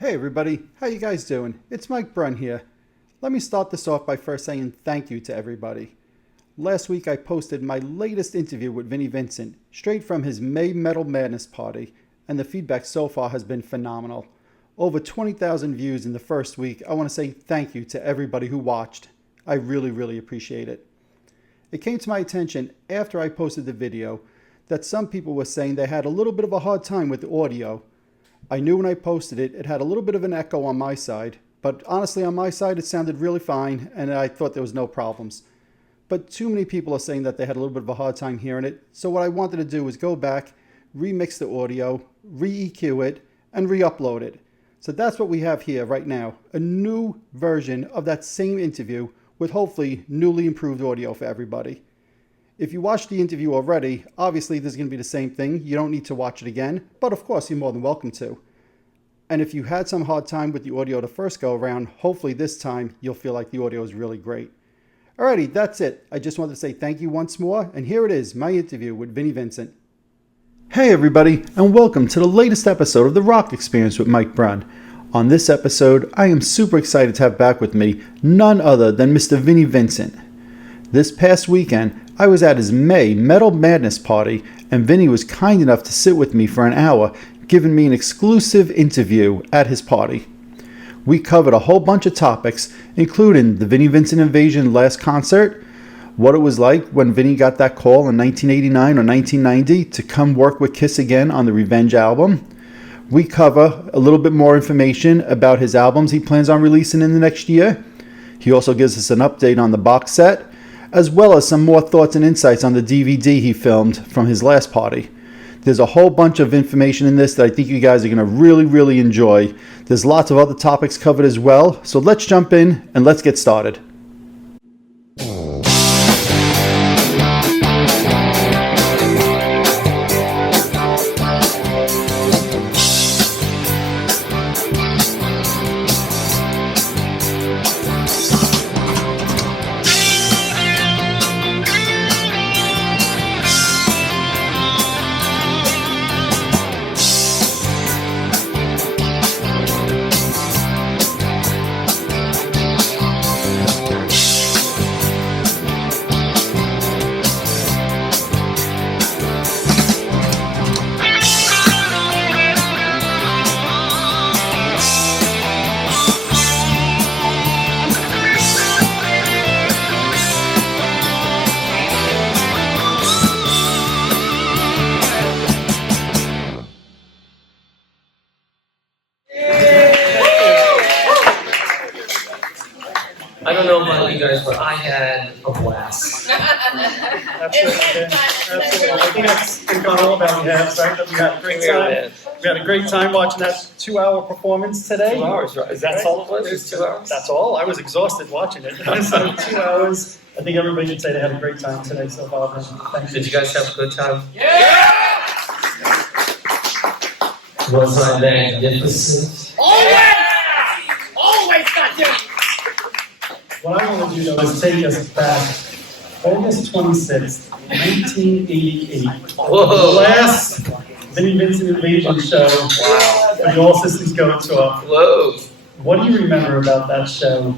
Hey everybody, how you guys doing? It's Mike Brunn here. Let me start this off by first saying thank you to everybody. Last week I posted my latest interview with Vinnie Vincent, straight from his May Metal Madness party, and the feedback so far has been phenomenal. Over 20,000 views in the first week. I want to say thank you to everybody who watched. I really appreciate it. It came to my attention after I posted the video that some people were saying they had a little bit of a hard time with the audio. I knew when I posted it, it had a little bit of an echo on my side, but honestly on my side it sounded really fine and I thought there was no problems. But too many people are saying that they had a little bit of a hard time hearing it, so what I wanted to do was go back, remix the audio, re-EQ it, and re-upload it. So that's what we have here right now, a new version of that same interview with hopefully newly improved audio for everybody. If you watched the interview already, obviously this is going to be the same thing. You don't need to watch it again, but of course you're more than welcome to. And if you had some hard time with the audio the first go around, hopefully this time you'll feel like the audio is really great. Alrighty, that's it. I just wanted to say thank you once more, and here it is, my interview with Vinnie Vincent. Hey everybody, and welcome to the latest episode of The Rock Experience with Mike Brunn. On this episode, I am super excited to have back with me none other than Mr. Vinnie Vincent. This past weekend, I was at his May Metal Madness party, and Vinnie was kind enough to sit with me for an hour, giving me an exclusive interview at his party. We covered a whole bunch of topics, including the Vinnie Vincent Invasion last concert, what it was like when Vinnie got that call in 1989 or 1990 to come work with Kiss again on the Revenge album. We cover a little bit more information about his albums he plans on releasing in the next year. He also gives us an update on the box set, as well as some more thoughts and insights on the DVD he filmed from his last party. There's a whole bunch of information in this that I think you guys are going to really enjoy. There's lots of other topics covered as well, so let's jump in and let's get started. I don't know about you guys, but I had a blast. Absolutely. I think that's been gone all about we have, right? That we had a great time. We had a great time watching that 2-hour performance today. 2 hours, right? Is that all it was? Just 2 hours? That's all. I was exhausted watching it. So 2 hours. I think everybody should say they had a great time today so far. Thank you. Did you guys have a good time? Yeah! Was I magnificent? Always got there. What I want to do though is take us back August 26th, 1988. Whoa. The last Vinnie Vincent Invasion show. Wow. The All Systems Go tour. Whoa. What do you remember about that show?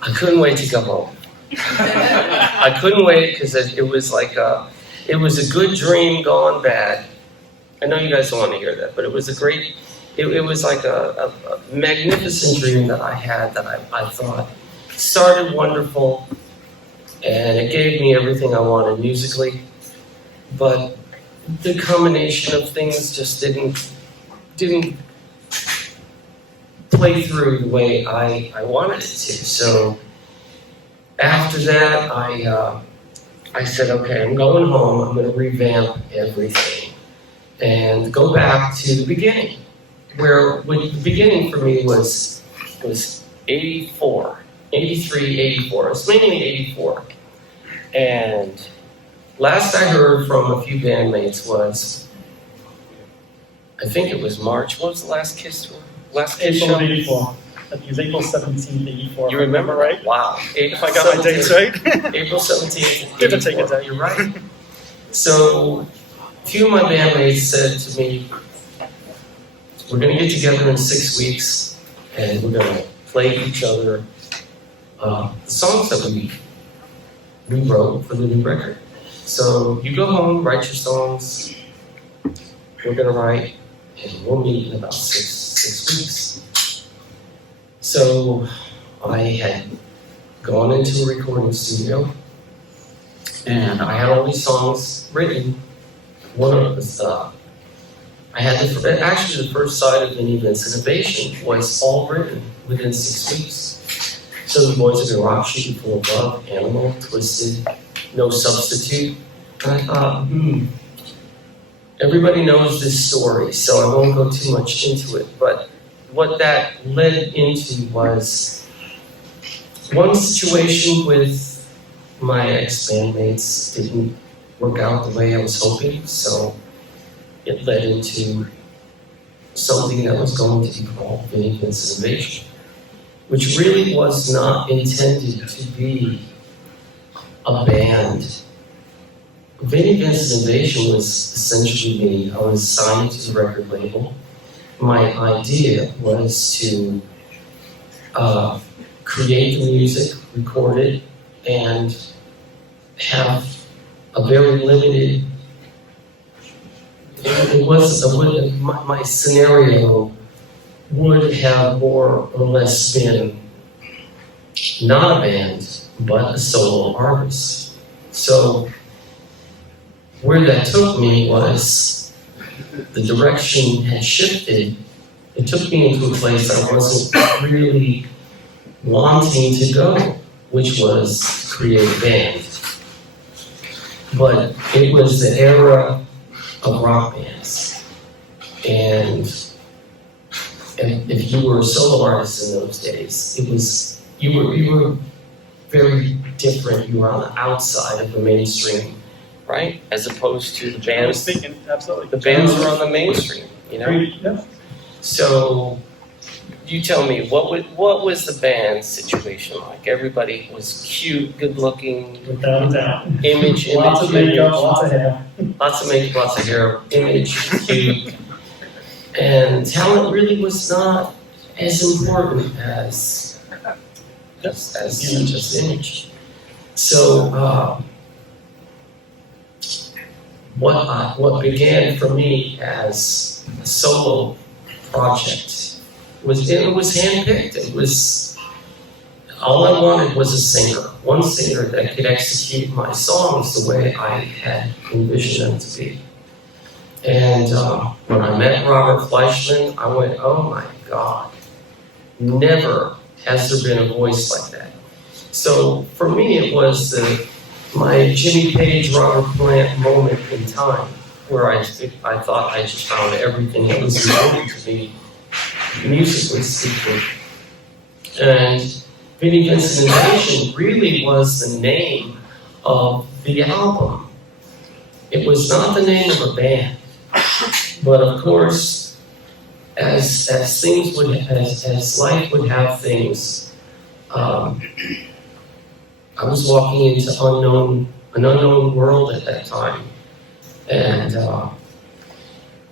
I couldn't wait to go home. I couldn't wait because it was like it was a good dream gone bad. I know you guys don't want to hear that, but it was a great, it was like a magnificent dream that I had that I thought started wonderful, and it gave me everything I wanted musically, but the combination of things just didn't play through the way I wanted it to. So after that, I said, okay, I'm going home. I'm going to revamp everything and go back to the beginning, where when the beginning for me was 84. 83, 84. It's mainly 84. And last I heard from a few bandmates was, I think it was March. What was the last Kiss tour? Last Kiss April show? 84. I think it was April 17th, 84. You remember, right? Wow. If I got my dates right. April 17th. Give or take a day. You're right. So, a few of my bandmates said to me, we're going to get together in 6 weeks, and we're going to play each other the songs that we wrote for the new record. So you go home, write your songs. We're going to write, and we'll meet in about six weeks. So I had gone into a recording studio, and I had all these songs written. One of them, I had actually the first side of Vinnie Vincent Innovation was all written within 6 weeks. So the boys have been rock, shooting full of love, animal, twisted, no substitute. And I thought, everybody knows this story, so I won't go too much into it. But what that led into was one situation with my ex-bandmates didn't work out the way I was hoping, so it led into something that was going to be called Vinnie Vincent Invasion, which really was not intended to be a band. Vinnie Vincent Invasion was essentially me. I was signed to the record label. My idea was to create the music, record it, and have a very limited. My scenario would have more or less been not a band, but a solo artist. So where that took me was the direction had shifted. It took me into a place I wasn't really wanting to go, which was create a band. But it was the era of rock bands. And if you were a solo artist in those days, it was you were very different. You were on the outside of the mainstream, right? As opposed to the bands. Speaking, absolutely. The bands are on the mainstream, you know? Yeah. So you tell me, what was the band situation like? Everybody was cute, good looking, Without a doubt. image, Lots of makeup, lots of hair. lots of makeup, lots of hair, image, cute. And talent really was not as important as just image. So what began for me as a solo project was handpicked. It was all I wanted was a singer, one singer that could execute my songs the way I had envisioned them to be. And when I met Robert Fleischman, I went, oh my God, never has there been a voice like that. So for me, it was my Jimmy Page, Robert Plant moment in time, where I thought I just found everything that was important to me, musically speaking. And Vinnie Vincent Invasion really was the name of the album. It was not the name of a band. But of course, as life would have things, I was walking into an unknown world at that time. And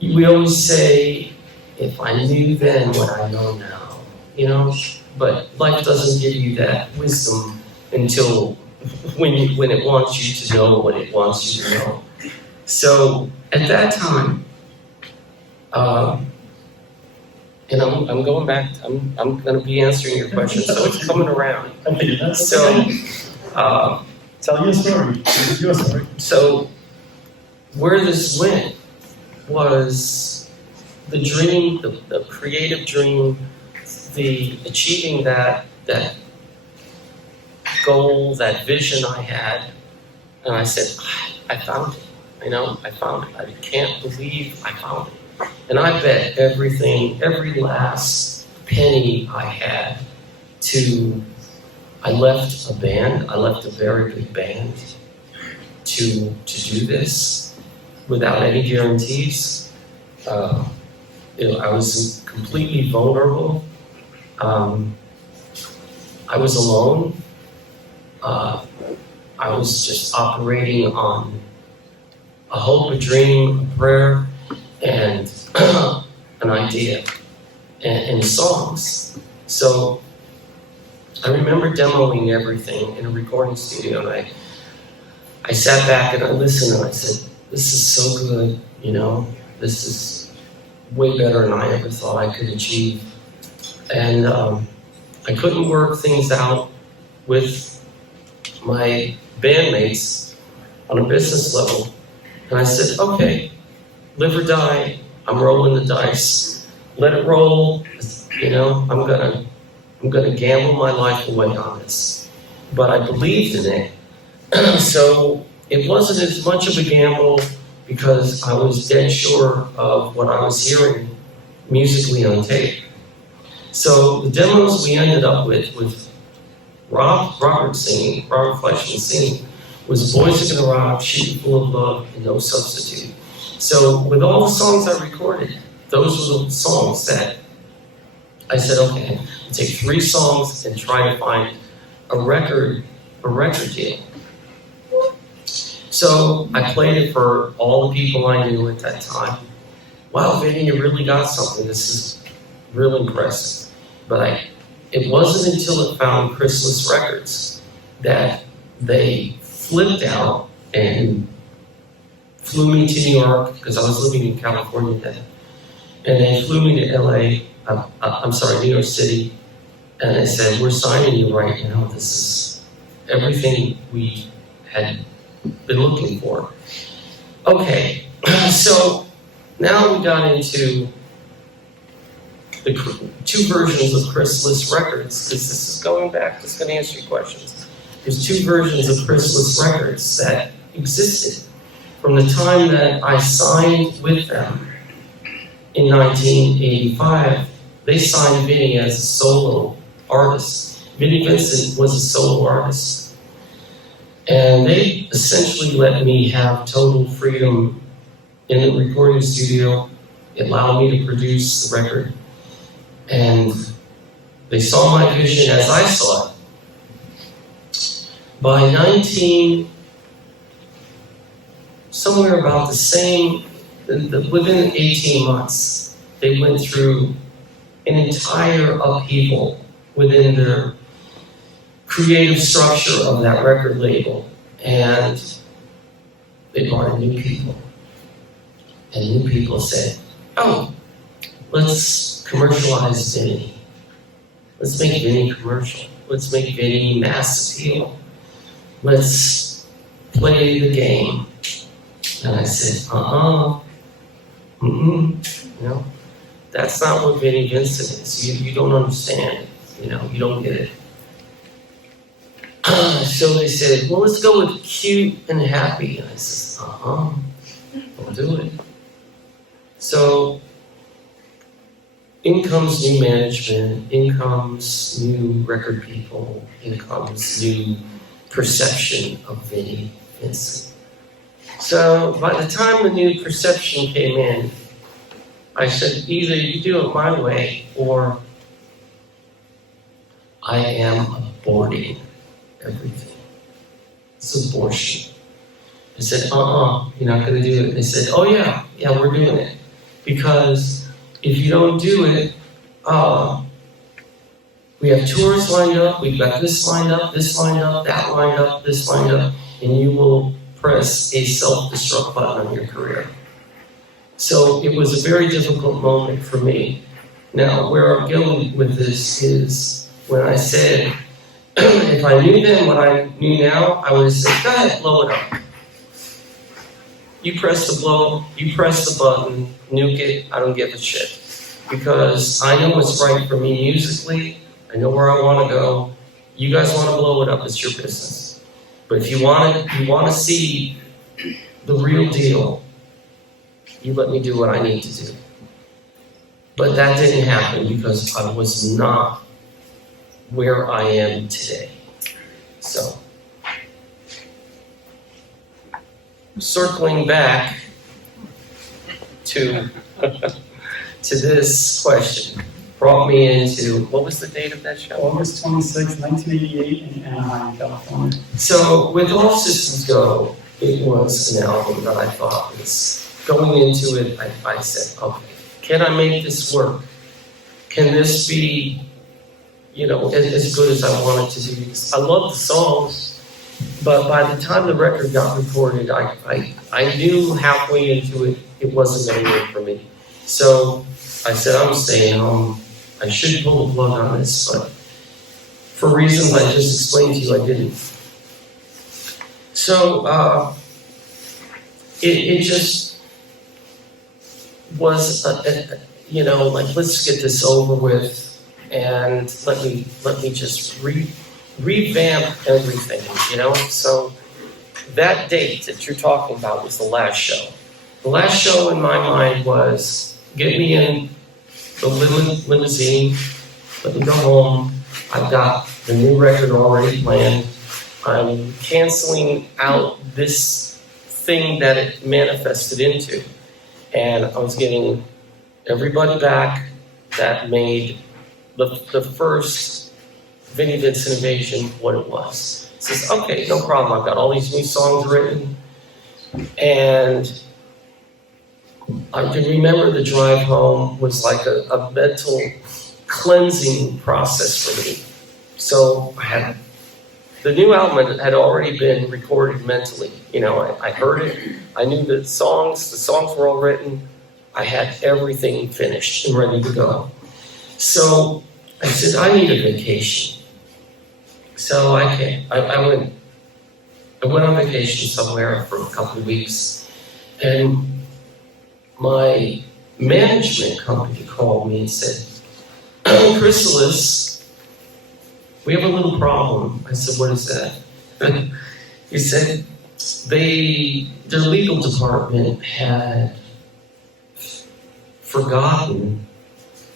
we always say, if I knew then what I know now, you know? But life doesn't give you that wisdom until when it wants you to know what it wants you to know. So at that time, and I'm going back, I'm going to be answering your question, so it's coming around. So, tell your story. It's your story. So, where this went was the dream, the creative dream, the achieving that goal, that vision I had, and I said, I found it. You know, I found it. I can't believe I found it. And I bet everything, every last penny I had I left a band, I left a very big band to do this without any guarantees. I was completely vulnerable. I was alone. I was just operating on a hope, a dream, a prayer, and an idea and songs. So I remember demoing everything in a recording studio, and I sat back and I listened and I said, this is so good, you know, this is way better than I ever thought I could achieve. And I couldn't work things out with my bandmates on a business level. And I said, okay, live or die, I'm rolling the dice. Let it roll, you know, I'm gonna gamble my life away on this. But I believed in it. So it wasn't as much of a gamble because I was dead sure of what I was hearing musically on tape. So the demos we ended up with Robert Fleischman singing, was Boys Are Gonna Rock, Shooting Full of Love, and No Substitute. So with all the songs I recorded, those were the songs that I said, okay, I'll take 3 songs and try to find a record deal. So I played it for all the people I knew at that time. Wow, Vinnie, you really got something. This is real impressive. But it wasn't until it found Chrysalis Records that they flipped out and flew me to New York, because I was living in California then. And they flew me to New York City, and they said, we're signing you right now. This is everything we had been looking for. Okay, so now we got into the 2 versions of Chrysalis Records, because this is going back, this is going to answer your questions. There's 2 versions of Chrysalis Records that existed from the time that I signed with them in 1985. They signed Vinnie as a solo artist. Vinnie Vincent was a solo artist. And they essentially let me have total freedom in the recording studio. It allowed me to produce the record. And they saw my vision as I saw it. By somewhere about the same, within 18 months, they went through an entire upheaval within their creative structure of that record label. And they brought in new people. And new people said, oh, let's commercialize Vinnie. Let's make Vinnie commercial. Let's make Vinnie mass appeal. Let's play the game. And I said, no, that's not what Vinnie Vincent is. You don't understand, you don't get it. So they said, well, let's go with cute and happy. And I said, we'll do it. So in comes new management, in comes new record people, in comes new perception of Vinnie Vincent. So by the time the new perception came in, I said, either you do it my way or I am aborting everything. It's abortion. I said, you're not going to do it. They said, oh yeah, we're doing it. Because if you don't do it, we have tours lined up, we've got this lined up, that lined up, this lined up, and you will press a self-destruct button on your career. So it was a very difficult moment for me. Now, where I'm going with this is when I said, if I knew then what I knew now, I would have said, go ahead, blow it up. You press the button, nuke it, I don't give a shit. Because I know what's right for me musically, I know where I want to go. You guys want to blow it up, it's your business. But if you want to see the real deal, you let me do what I need to do. But that didn't happen because I was not where I am today. So, circling back to this question, brought me into, what was the date of that show? August 26, 1988 in Anaheim, California. So with All Systems Go, it was an album that I thought was, going into it, I said, okay, Can I make this work? Can this be, as good as I want it to be? Because I love the songs, but by the time the record got recorded, I knew halfway into it, it wasn't going to work for me. So I said, I'm staying home. I should pull the plug on this, but for reasons I just explained to you, I didn't. So it just was, like, let's get this over with, and let me just revamp everything, So that date that you're talking about was the last show. The last show in my mind was get me in the limousine, let me go home. I've got the new record already planned. I'm canceling out this thing that it manifested into. And I was getting everybody back that made the first Vinnie Vincent invasion what it was. It says, okay, no problem. I've got all these new songs written. And I can remember the drive home was like a mental cleansing process for me. So I had the new album had already been recorded mentally. I heard it. I knew the songs were all written. I had everything finished and ready to go. So I said, I need a vacation. So I went on vacation somewhere for a couple of weeks, and my management company called me and said, Chrysalis, we have a little problem. I said, what is that? He said, their legal department had forgotten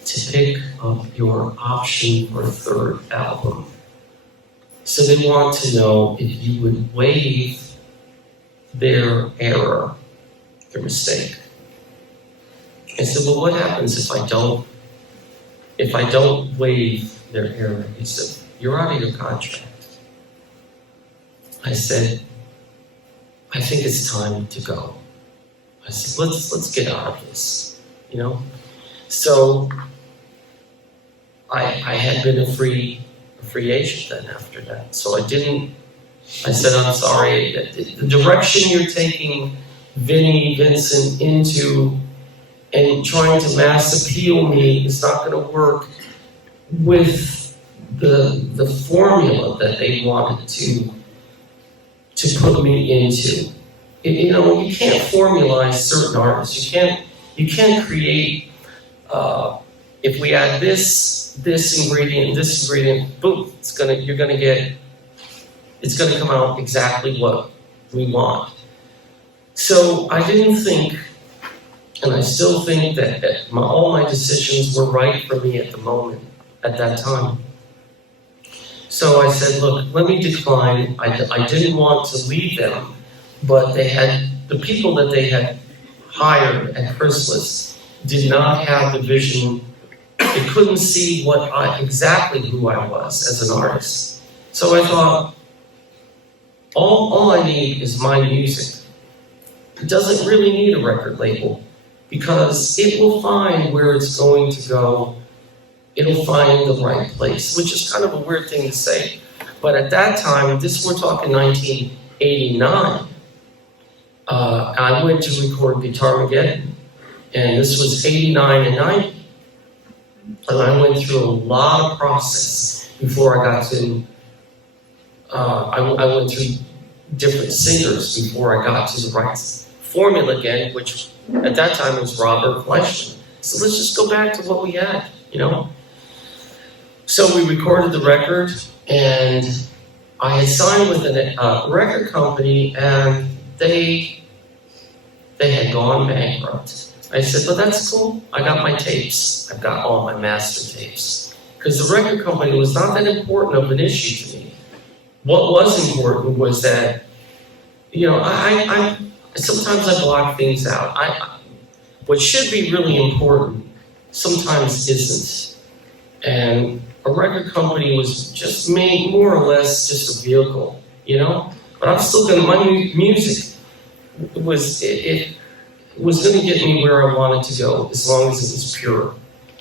to pick up your option for a third album. So they want to know if you would waive their error, their mistake. I said, well, what happens if I don't waive their error? He said, you're out of your contract. I said, I think it's time to go. I said, let's get out of this, So I had been a free agent then after that. So I said, I'm sorry, the direction you're taking Vinnie Vincent into and trying to mass appeal me is not going to work with the formula that they wanted to put me into. You can't formalize certain artists. You can't create. If we add this ingredient, boom, it's gonna come out exactly what we want. So I didn't think, and I still think that all my decisions were right for me at the moment, at that time. So I said, look, let me decline. I didn't want to leave them, but the people that they had hired at Chrysalis did not have the vision. They couldn't see exactly who I was as an artist. So I thought, all I need is my music. It doesn't really need a record label, because it will find where it's going to go. It'll find the right place, which is kind of a weird thing to say. But at that time, we're talking 1989, I went to record Guitarmageddon, and this was 89 and 90. And I went through a lot of process before I got to, I went through different singers before I got to the right formula again, which at that time was Robert Fleischman. So let's just go back to what we had, So we recorded the record, and I had signed with a record company, and they had gone bankrupt. I said, well, that's cool. I got my tapes. I've got all my master tapes. Because the record company was not that important of an issue to me. What was important was that, I sometimes I block things out. What should be really important sometimes isn't. And a record company was just made more or less just a vehicle, But I'm still going to, my music was, was going to get me where I wanted to go as long as it was pure.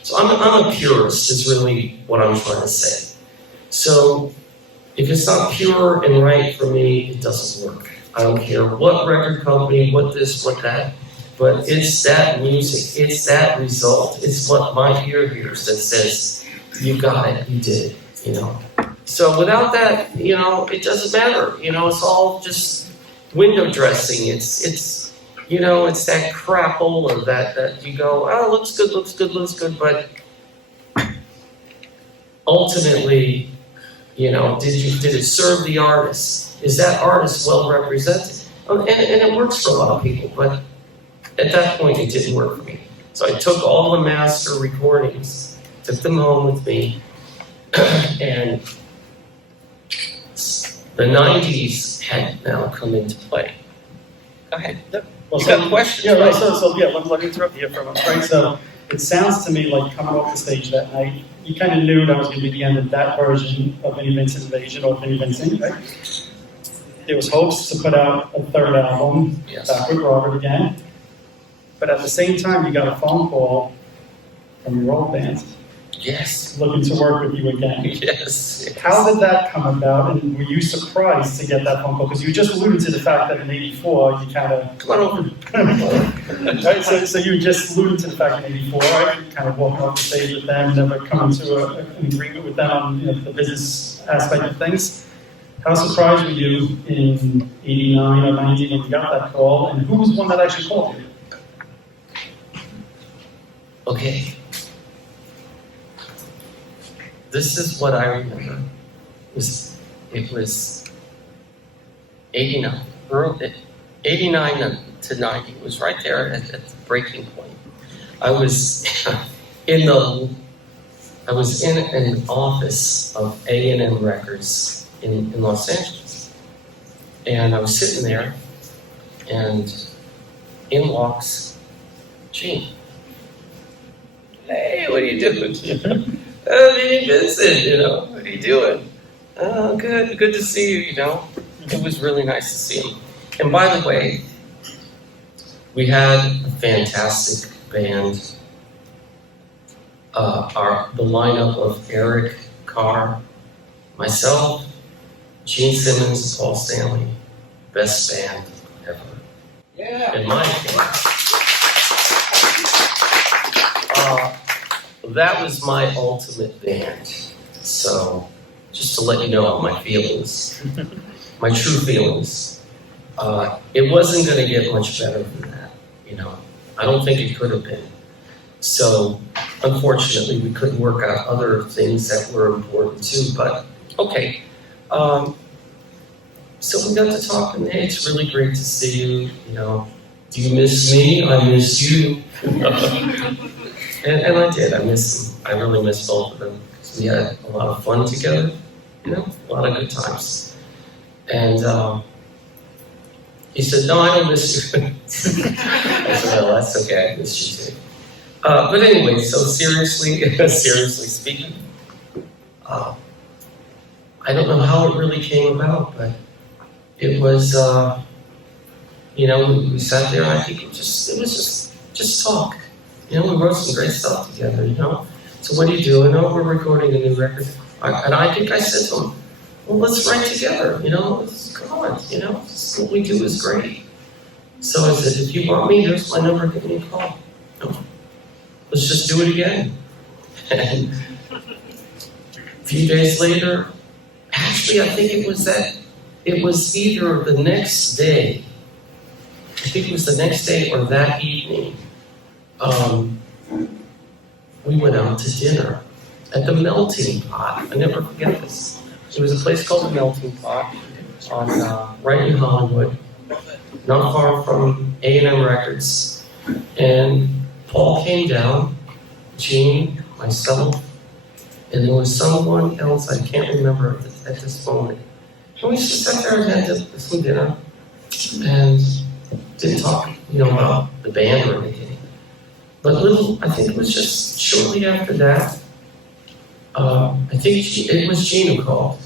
So I'm a purist, is really what I'm trying to say. So if it's not pure and right for me, it doesn't work. I don't care what record company, what this, what that, but it's that music, it's that result, it's what my ear hears that says, you got it, you did it, you know. So without that, you know, it doesn't matter, you know, it's all just window dressing, it's you know, it's that crapola that you go, oh, looks good, but ultimately, you know, did it serve the artist? Is that artist well represented? And it works for a lot of people, but at that point it didn't work for me. So I took all the master recordings, took them home with me, and the 90s had now come into play. Go ahead. Well, You got questions, Yeah, right? let me interrupt you for a moment. Right, so it sounds to me like coming off the stage that night, you kind of knew that was going to be the end of that version of Vinnie Vincent's Invasion or Vinnie Vincent, right? There was hopes to put out a third album, Yes. back with Robert again. But at the same time, you got a phone call from your old band Yes. looking to work with you again. Yes. How did that come about, and were you surprised to get that phone call? Because you just alluded to the fact that in '84 you kind of Come on over. right, so you just alluded to the fact in '84, right? You kind of walking off the stage with them, never coming to an agreement with them on the business aspect of things. How surprised were you in '89 or '90 when you got that call, and who was the one that actually called you? Okay. This is what I remember. It was 89, 89 to 90. It was right there at the breaking point. I was in an office of A&M Records in Los Angeles, and I was sitting there, and in walks Gene. Hey, what are you doing? Oh, Vinnie Vincent, you know, what are you doing? Oh, good to see you, you know. It was really nice to see him. And by the way, we had a fantastic band. The lineup of Eric Carr, myself, Gene Simmons, Paul Stanley, best band ever. Yeah. In my opinion. That was my ultimate band. So, just to let you know my feelings, my true feelings. It wasn't going to get much better than that, you know. I don't think it could have been. So, unfortunately, we couldn't work out other things that were important too, but okay. So we got to talking, hey, it's really great to see you, you know. Do you miss me? I miss you. And I did. I miss them. I really miss both of them. We had a lot of fun together, you know, a lot of good times. And he said, no, I don't miss you. I said, well, that's okay. I miss you too. But anyway, so seriously speaking, I don't know how it really came about, but it was, you know, we sat there and I think it was just talk. You know, we wrote some great stuff together, you know. So what are you doing? Oh, we're recording a new record. And I think I said to him, well, let's write together, you know. Come on, you know. What we do is great. So I said, if you want me, here's my number, give me a call. You know, let's just do it again. And a few days later, actually, I think it was either the next day, I think it was the next day or that evening, we went out to dinner at the Melting Pot. I never forget this. There was a place called the Melting Pot on right in Hollywood, not far from A&M Records. And Paul came down, Gene, myself, and there was someone else I can't remember at this moment. And we just sat there and had some dinner and didn't talk, you know, about the band or anything. But I think it was just shortly after that, I think it was Gene who called.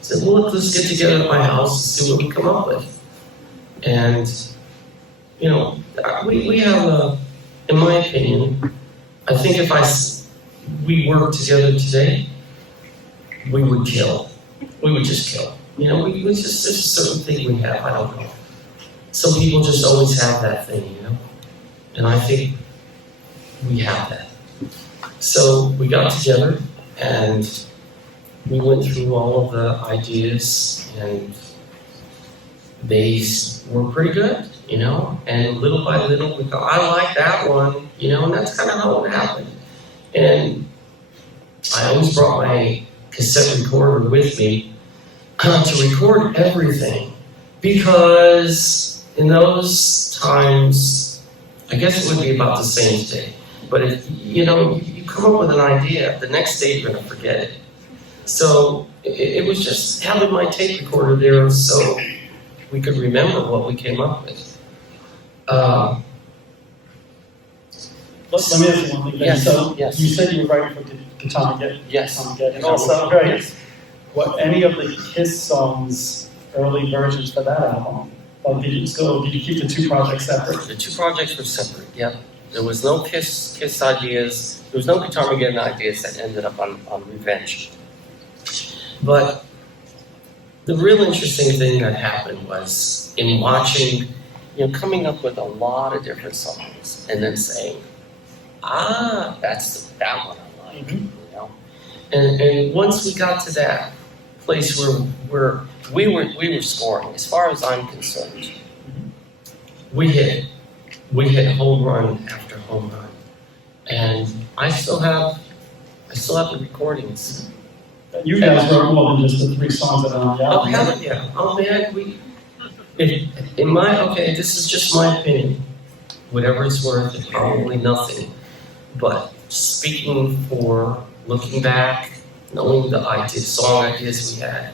Said, well, let's get together at my house and see what we come up with. And you know, we have in my opinion, I think if we worked together today, we would kill. We would just kill. You know, we just, there's a certain thing we have, I don't know. Some people just always have that thing, you know? And I think we have that. So we got together and we went through all of the ideas and they were pretty good, you know? And little by little we go, I like that one, you know? And that's kind of how it happened. And I always brought my cassette recorder with me to record everything because in those times, I guess it would be about the same today. But if, you know, you come up with an idea, the next day you're going to forget it. So it was just having my tape recorder there so we could remember what we came up with. Let me ask you one thing. Yes, So yes. you said you were writing for Guitar Get. Yes. And also, right, what any of the Kiss songs, early versions for that album, like did you keep the two projects separate? The two projects were separate, yep. There was no Kiss ideas, there was no Guitar Mageddon ideas that ended up on Revenge. But the real interesting thing that happened was in watching, you know, coming up with a lot of different songs and then saying, that's that one I like, you know? And once we got to that place where we were scoring, as far as I'm concerned, we hit home run after home run. And I still have the recordings. You guys wrote more than just the three songs that are on the Oh, album. hell yeah. Oh, man, this is just my opinion. Whatever it's worth, it's probably nothing. But speaking for looking back, knowing the song ideas we had,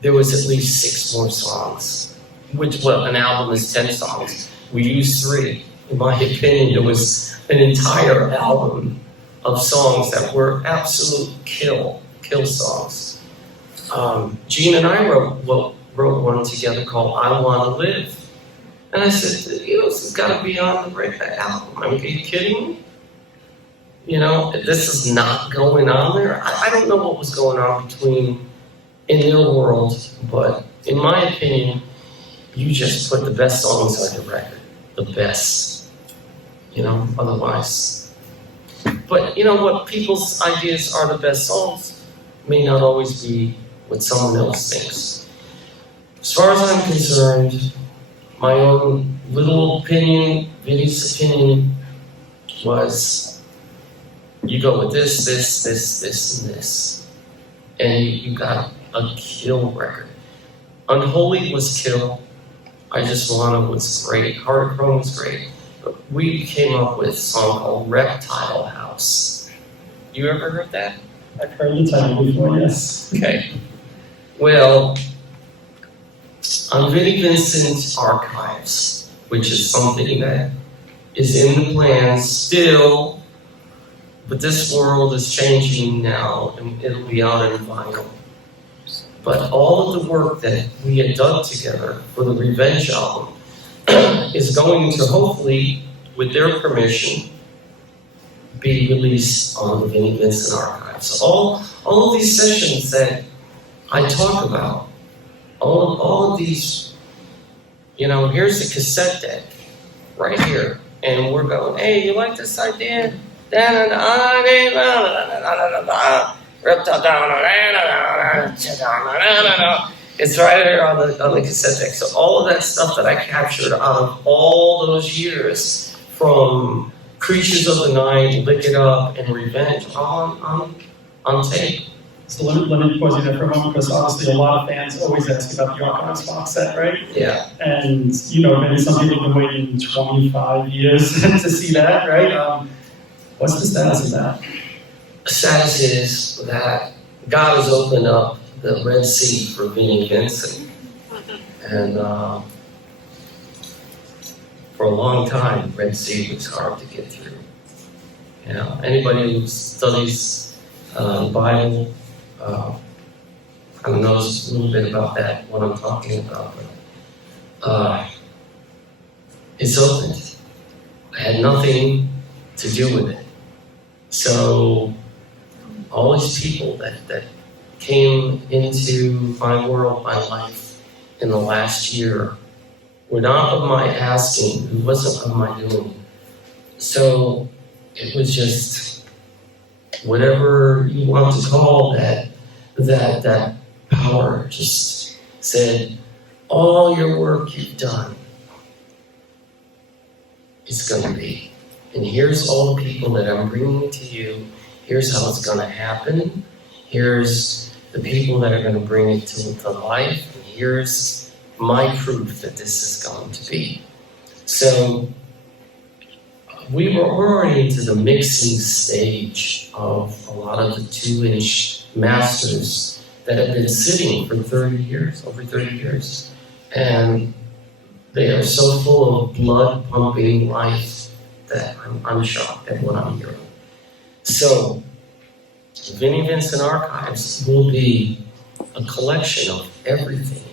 there was at least 6 more songs. An album is 10 songs. We used 3. In my opinion, there was an entire album of songs that were absolute kill songs. Gene and I wrote one together called I Wanna Live. And I said, you know, this has got to be on the album. I mean, are you kidding me? You know, this is not going on there. I don't know what was going on in their world, but in my opinion, you just put the best songs on your record. The best. You know, otherwise. But you know what? People's ideas are the best songs may not always be what someone else thinks. As far as I'm concerned, my own little opinion, Vinnie's opinion, was you go with this, and this. And you got a kill record. Unholy was kill. I Just Wanna was great. Hard Chrome was great. But we came up with a song called Reptile House. You ever heard that? I've heard the title before, yes. Okay. Well, on Vinnie Vincent Archives, which is something that is in the plans still, but this world is changing now, and it'll be out in vinyl. But all of the work that we had done together for the Revenge album is going to hopefully, with their permission, be released on the Vinnie Vincent Archives. So all of these sessions that I talk about, all of these, you know, here's the cassette deck right here, and we're going, hey, you like this idea? It's right here on the cassette deck. So all of that stuff that I captured out of all those years, from Creatures of the Night, Lick It Up, and Revenge, all on tape. So let me pause you there for a moment, because obviously a lot of fans always ask about the Archives box set, right? Yeah. And, you know, maybe some people have been waiting 25 years to see that, right? What's the status of that? The status is that God has opened up the Red Sea for Vinnie Vincent. And for a long time, Red Sea was hard to get through. You know, anybody who studies the Bible kind of knows a little bit about that, what I'm talking about. But it's opened. I had nothing to do with it. So all these people that came into my world, my life in the last year were not of my asking, it wasn't of my doing. So it was just whatever you want to call that power just said, all your work you've done is going to be. And here's all the people that I'm bringing to you. Here's how it's going to happen. Here's the people that are going to bring it to life. And here's my proof that this is going to be. So we're already into the mixing stage of a lot of the 2-inch masters that have been sitting for 30 years, over 30 years. And they are so full of blood pumping life that I'm shocked at what I'm hearing. So, Vinnie Vincent Archives will be a collection of everything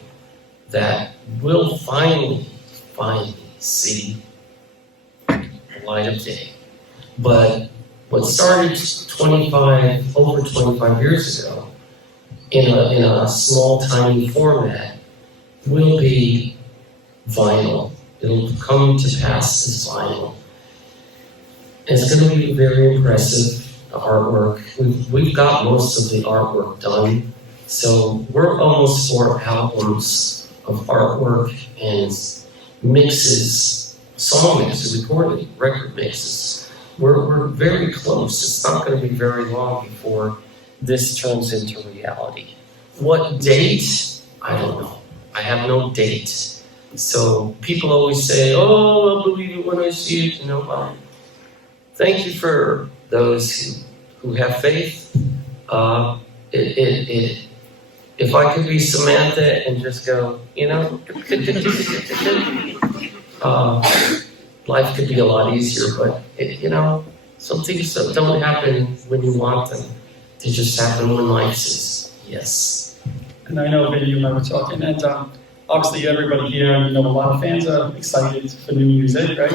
that will finally see the light of day. But what started over 25 years ago in a small, tiny format will be vinyl. It'll come to pass as vinyl. It's going to be very impressive, the artwork. We've got most of the artwork done, so we're almost 4 albums of artwork and mixes, song mixes, recording, record mixes. We're very close. It's not going to be very long before this turns into reality. What date? I don't know. I have no date. So people always say, oh, I'll believe it when I see it. Well, thank you for those who have faith. If I could be Samantha and just go, life could be a lot easier, but some things that don't happen when you want them. They just happen when life says yes. And I know, Vinnie, you and I were talking, and obviously everybody here, a lot of fans are excited for new music, right?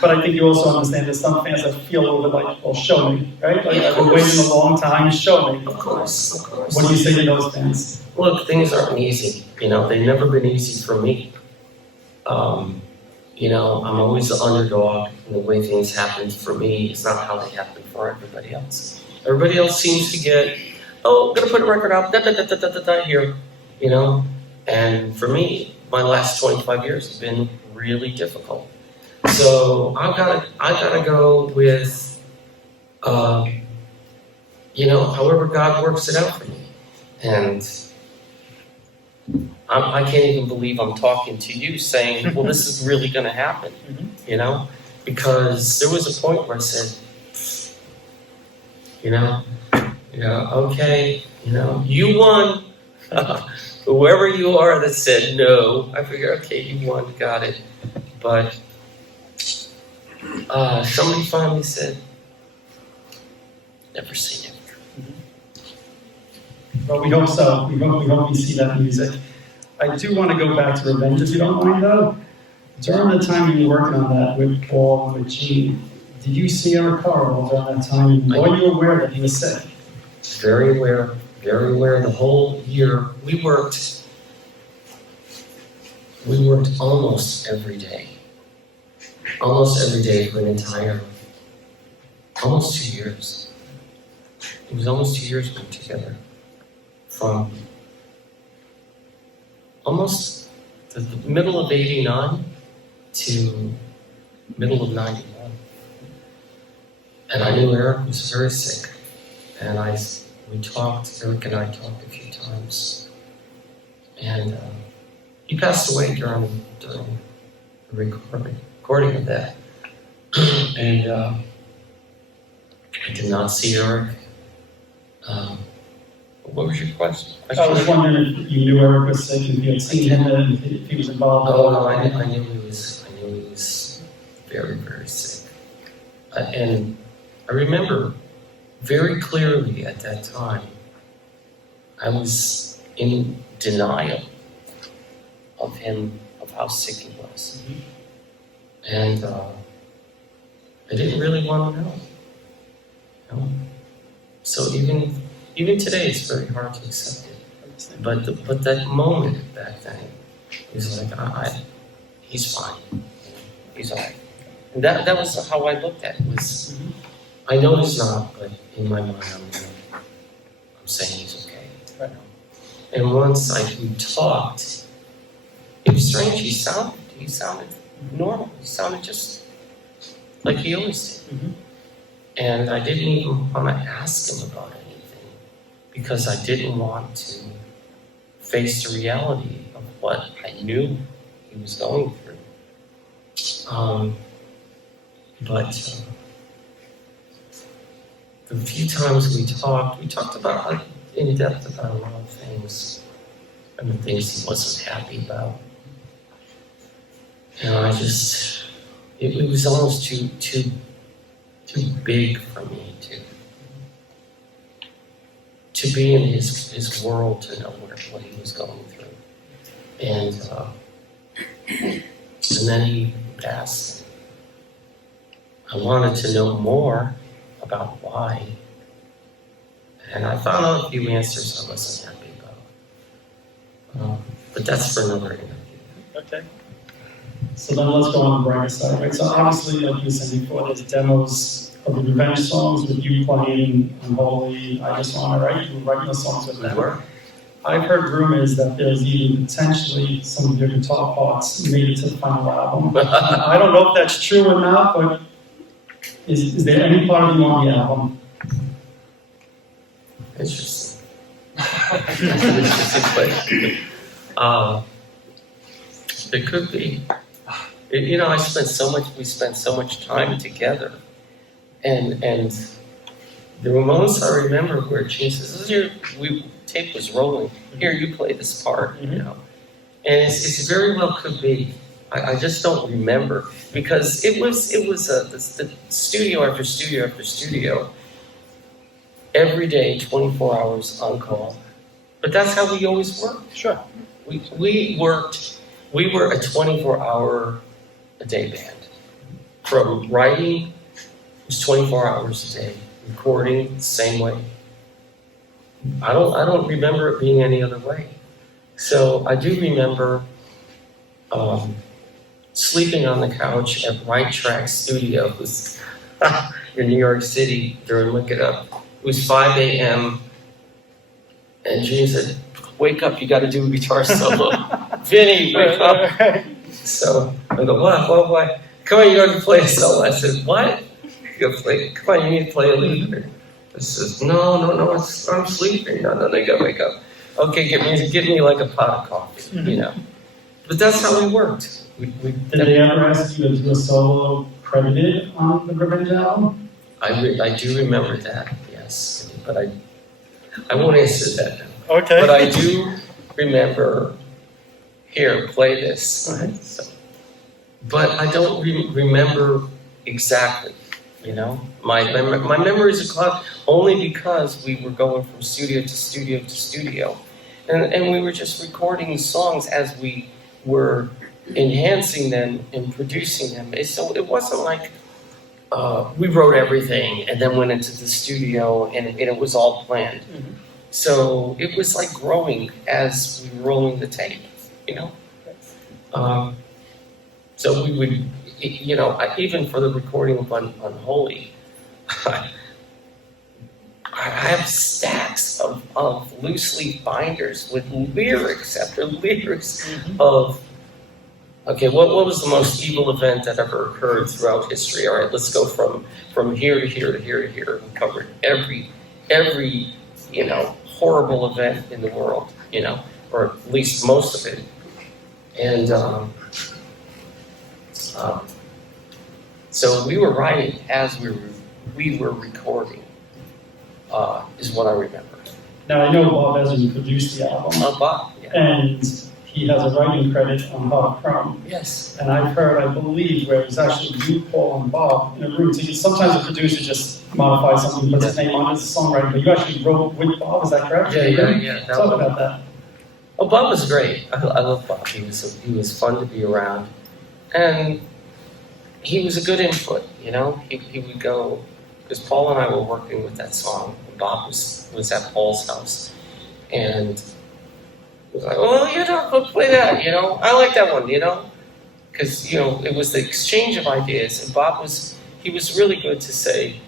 But I think you also understand that some fans that feel a little bit like, well, show me, right? Like, I've been waiting a long time, show me. Of course. What do you say to those fans? Look, things aren't easy. They've never been easy for me. I'm always the underdog, and the way things happen for me is not how they happen for everybody else. Everybody else seems to get, I'm gonna put a record out, here, And for me, my last 25 years have been really difficult. So I gotta go with, however God works it out for me. And I can't even believe I'm talking to you saying, well, this is really going to happen, because there was a point where I said, okay, you won. Whoever you are that said no, I figured, okay, you won, got it. But somebody finally said, never say never. Well, we hope so. We hope we see that music. I do want to go back to Revenge, if you don't mind, though. During the time you were working on that with Paul and with Gene, did you see Eric Carl during that time? And were you aware that he was sick? Very aware. The whole year we worked almost every day for an entire, almost 2 years. It was almost 2 years we were together, from almost the middle of '89 to middle of '91. And I knew Eric was very sick, and Eric and I talked a few times. And he passed away during the recording of that. And I did not see Eric. What was your question? I was wondering if you knew Eric was sick, if you had seen him, and if he was involved. Oh no, I knew he was very, very sick. And I remember very clearly at that time, I was in denial of him, of how sick he was. And I didn't really want to know. You know? So even today, it's very hard to accept it. But that moment back then, it was like, he's fine. He's all right. And that was how I looked at it. Was I know he's not, but in my mind, I'm saying he's okay. Right. And once we talked, it was strange. He sounded normal. He sounded just like he always did. Mm-hmm. And I didn't even want to ask him about anything because I didn't want to face the reality of what I knew he was going through. But the few times we talked about like in depth about a lot of things and the things he wasn't happy about. And I just, it was almost too big for me to be in his world, to know what he was going through. And then he passed. I wanted to know more about why. And I found out a few answers I wasn't happy about. But that's for another interview. Okay. So then let's go on the brighter side, right? So obviously, like you said before, there's demos of the revenge songs with you playing Unholy, I Just Wanna, right? You were writing the songs with them. I've heard rumors that there's even potentially some of your guitar parts made it to the final album. I don't know if that's true or not, but is there any part of you on the album? Interesting. That's an interesting question. It could be. We spent so much time together. And there were moments I remember where Gene says, tape was rolling. Here, you play this part, you know. And it's very well could be. I just don't remember because it was the studio after studio after studio, every day, 24 hours on call. But that's how we always worked. Sure. We were a 24-hour a day band. From writing, it was 24 hours a day. Recording, the same way. I don't remember it being any other way. So I do remember sleeping on the couch at Right Track Studios in New York City during Look It Up. It was 5 a.m. and Gene said, "Wake up, you got to do a guitar solo." Vinny, wake up. So I go, what? Come on, you got to play a solo. I said, what? You got to play, come on, you need to play a lead. I says, no, I'm sleeping. No, you got to wake up. Okay, give me like a pot of coffee, you know. But that's how we worked. Did they ever ask you to do a solo credited on the Revenge album? I do remember that, yes. But I won't answer that now. Okay. But I do remember, here, play this. Right. So, but I don't remember exactly, you know. My memory is a cloud only because we were going from studio to studio to studio. And we were just recording songs as we were enhancing them and producing them. So it wasn't like we wrote everything and then went into the studio and it was all planned. Mm-hmm. So it was like growing as we were rolling the tape, you know. So we would, you know, even for the recording of Unholy, I have stacks of loose leaf binders with lyrics after lyrics of, okay, what was the most evil event that ever occurred throughout history? All right, let's go from here to here to here to here. We covered every you know, horrible event in the world, you know, or at least most of it. And so we were writing as we were recording, is what I remember. Now I know Bob Ezrin produced the album. Bob, yeah. And he has a writing credit on Bob Crumb. Yes. And I've heard, I believe, where it's actually you, Paul, and Bob in a room. So sometimes a producer just modifies something, puts his name on it as a songwriter, but you actually wrote with Bob, is that correct? Yeah. Talk about that. Oh, Bob was great. I love Bob. He was fun to be around. And he was a good input, you know. He would go, because Paul and I were working with that song, and Bob was at Paul's house, and he was like, "Oh, you know, go play that, you know. I like that one, you know," because you know it was the exchange of ideas, and Bob was really good to say,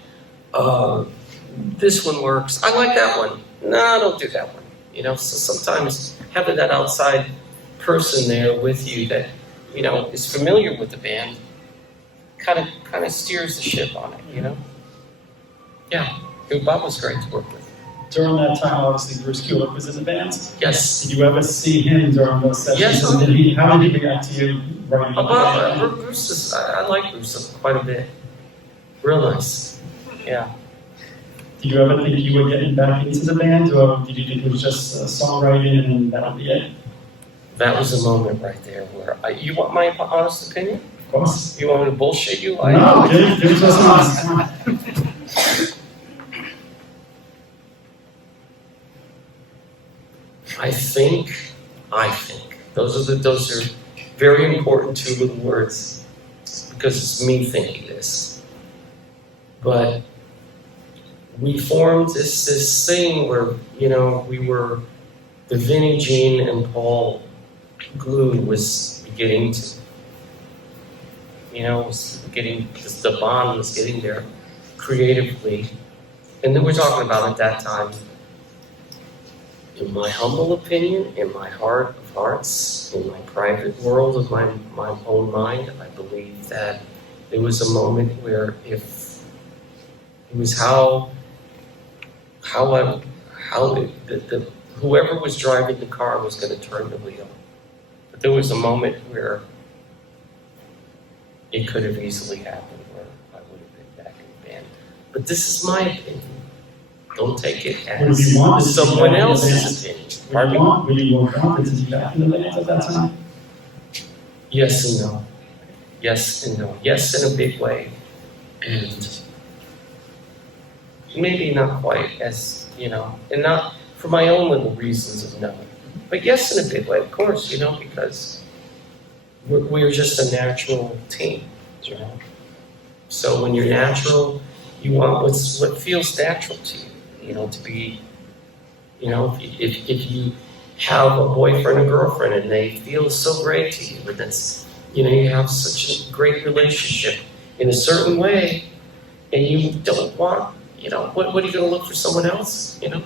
"This one works. I like that one. No, don't do that one." You know, so sometimes having that outside person there with you that you know is familiar with the band kind of steers the ship on it, you know? Yeah, Bob was great to work with. During that time, obviously, Bruce Kulick was in the band. Yes. Did you ever see him during those sessions? Yes. How did he react to you writing? Bruce I like Bruce quite a bit. Real nice. Yeah. Did you ever think you were getting back into the band, or did you think it was just songwriting and that'll be it? That was a moment right there where you want my honest opinion? Of course. You want me to bullshit you? No, give it to us honest. I think those are very important two little words because it's me thinking this. But we formed this thing where, you know, we were the Vinnie, Gene, and Paul glue was beginning to, you know, the bond was getting there creatively. And then we're talking about at that time, in my humble opinion, in my heart of hearts, in my private world of my own mind, I believe that there was a moment where if it was whoever was driving the car was going to turn the wheel. But there was a moment where it could have easily happened where I would have been back in the band. But this is my opinion. Don't take it as someone else's opinion. Were you wanted to be back in the band at that time? Yes and no. Yes and no. Yes in a big way. And maybe not quite as, you know, and not for my own little reasons of no. But yes in a big way, of course, you know, because we're just a natural team, you know. So when you're natural, you want what feels natural to you, you know, to be, you know, if you have a boyfriend or girlfriend and they feel so great to you, and that's, you know, you have such a great relationship in a certain way, and you don't want, you know, what are you going to look for someone else, you know?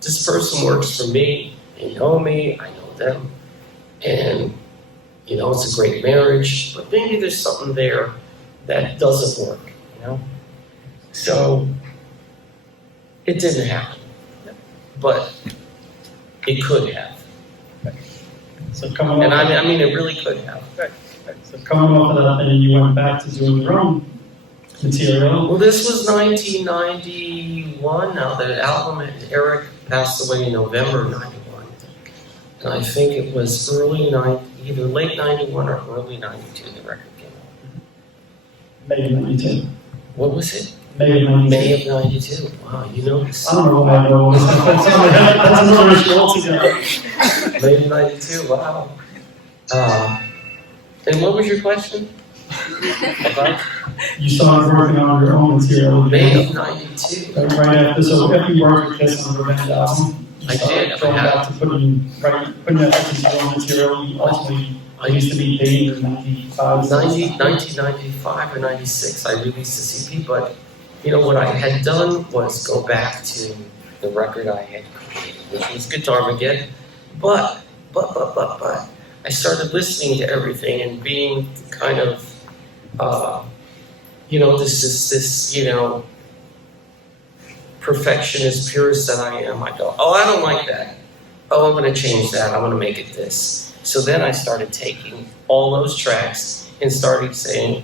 This person works for me, they know me, I know them, and, you know, it's a great marriage, but maybe there's something there that doesn't work, you know? So, it didn't happen, but it could have. So coming And off I mean, it really could have. So coming off of that, then you went back to doing your own material. Well, this was 1991. Now, the album, Eric passed away in November of 91. And I think it was either late 91 or early 92 the record came out. May of 92. What was it? May of 92. May of 92. Wow, you know this. I don't know why I know. That's another issue altogether. May of 92, wow. And what was your question? About? You started working on your own material. May of 92. Right after, so after you worked with Kiss on the Revenge album, you I did, started going back to putting that into your own material. You ultimately, I used to be dating in 95. 1995 or 96, I released a CD, but you know what I had done was go back to the record I had created, which was Guitar Armageddon. But I started listening to everything and being kind of, you know, this, you know, perfectionist, purist that I am. I go, oh, I don't like that. Oh, I'm going to change that. I'm going to make it this. So then I started taking all those tracks and starting to